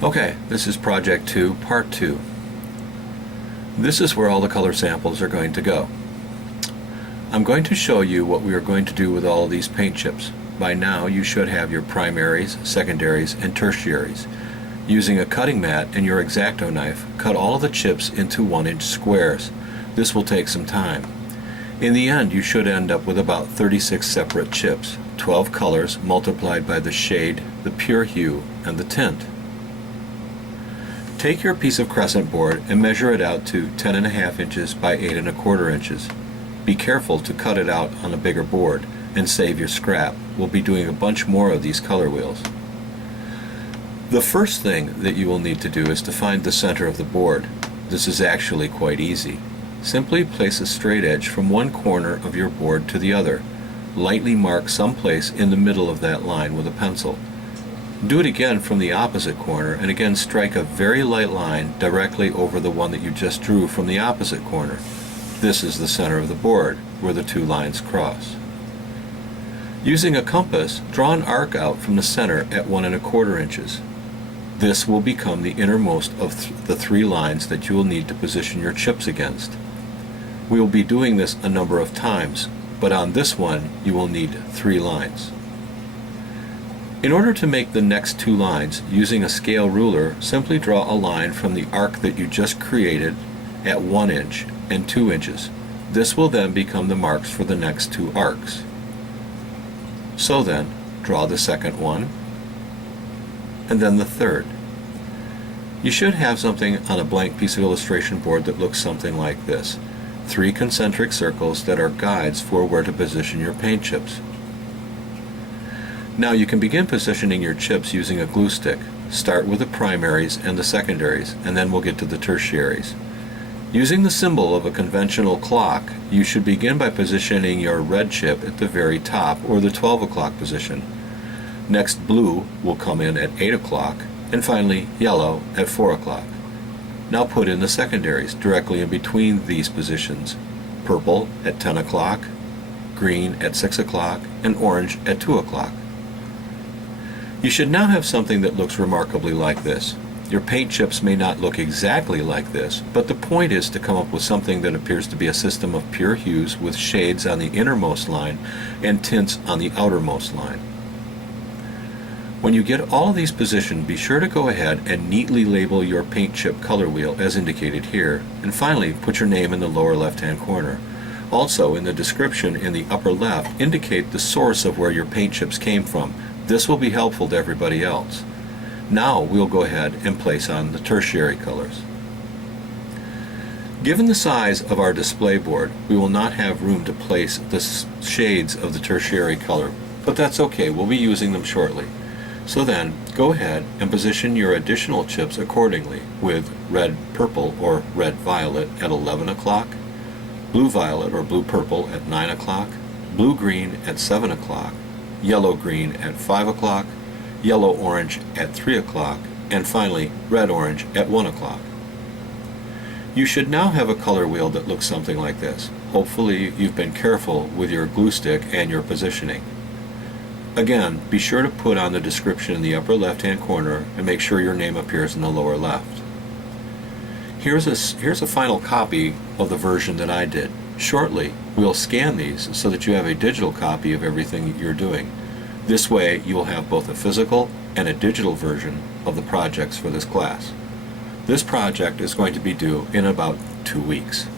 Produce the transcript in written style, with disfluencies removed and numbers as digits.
Okay, this is Project 2, Part 2. This is where all the color samples are going to go. I'm going to show you what we are going to do with all of these paint chips. By now you should have your primaries, secondaries, and tertiaries. Using a cutting mat and your X-Acto knife, cut all of the chips into 1-inch squares. This will take some time. In the end, you should end up with about 36 separate chips, 12 colors multiplied by the shade, the pure hue, and the tint. Take your piece of crescent board and measure it out to 10.5 inches by 8.25 inches. Be careful to cut it out on a bigger board and save your scrap. We'll be doing a bunch more of these color wheels. The first thing that you will need to do is to find the center of the board. This is actually quite easy. Simply place a straight edge from one corner of your board to the other. Lightly mark some place in the middle of that line with a pencil. Do it again from the opposite corner, and again strike a very light line directly over the one that you just drew from the opposite corner. This is the center of the board, where the two lines cross. Using a compass, draw an arc out from the center at 1.25 inches. This will become the innermost of the three lines that you will need to position your chips against. We will be doing this a number of times, but on this one you will need 3 lines. In order to make the next 2 lines, using a scale ruler, simply draw a line from the arc that you just created at 1 inch and 2 inches. This will then become the marks for the next 2 arcs. So then, draw the second one, and then the third. You should have something on a blank piece of illustration board that looks something like this. 3 concentric circles that are guides for where to position your paint chips. Now you can begin positioning your chips using a glue stick. Start with the primaries and the secondaries, and then we'll get to the tertiaries. Using the symbol of a conventional clock, you should begin by positioning your red chip at the very top, or the 12 o'clock position. Next, blue will come in at 8 o'clock, and finally yellow at 4 o'clock. Now put in the secondaries directly in between these positions. Purple at 10 o'clock, green at 6 o'clock, and orange at 2 o'clock. You should now have something that looks remarkably like this. Your paint chips may not look exactly like this, but the point is to come up with something that appears to be a system of pure hues with shades on the innermost line and tints on the outermost line. When you get all of these positioned, be sure to go ahead and neatly label your paint chip color wheel as indicated here, and finally put your name in the lower left-hand corner. Also, in the description in the upper left, indicate the source of where your paint chips came from. This will be helpful to everybody else. Now we'll go ahead and place on the tertiary colors. Given the size of our display board, we will not have room to place the shades of the tertiary color, but that's okay, we'll be using them shortly. So then, go ahead and position your additional chips accordingly with red-purple or red-violet at 11 o'clock, blue-violet or blue-purple at 9 o'clock, blue-green at 7 o'clock, yellow-green at 5 o'clock, yellow-orange at 3 o'clock, and finally red-orange at 1 o'clock. You should now have a color wheel that looks something like this. Hopefully you've been careful with your glue stick and your positioning. Again, be sure to put on the description in the upper left-hand corner and make sure your name appears in the lower left. Here's a final copy of the version that I did. Shortly, we'll scan these so that you have a digital copy of everything that you're doing. This way, you will have both a physical and a digital version of the projects for this class. This project is going to be due in about 2 weeks.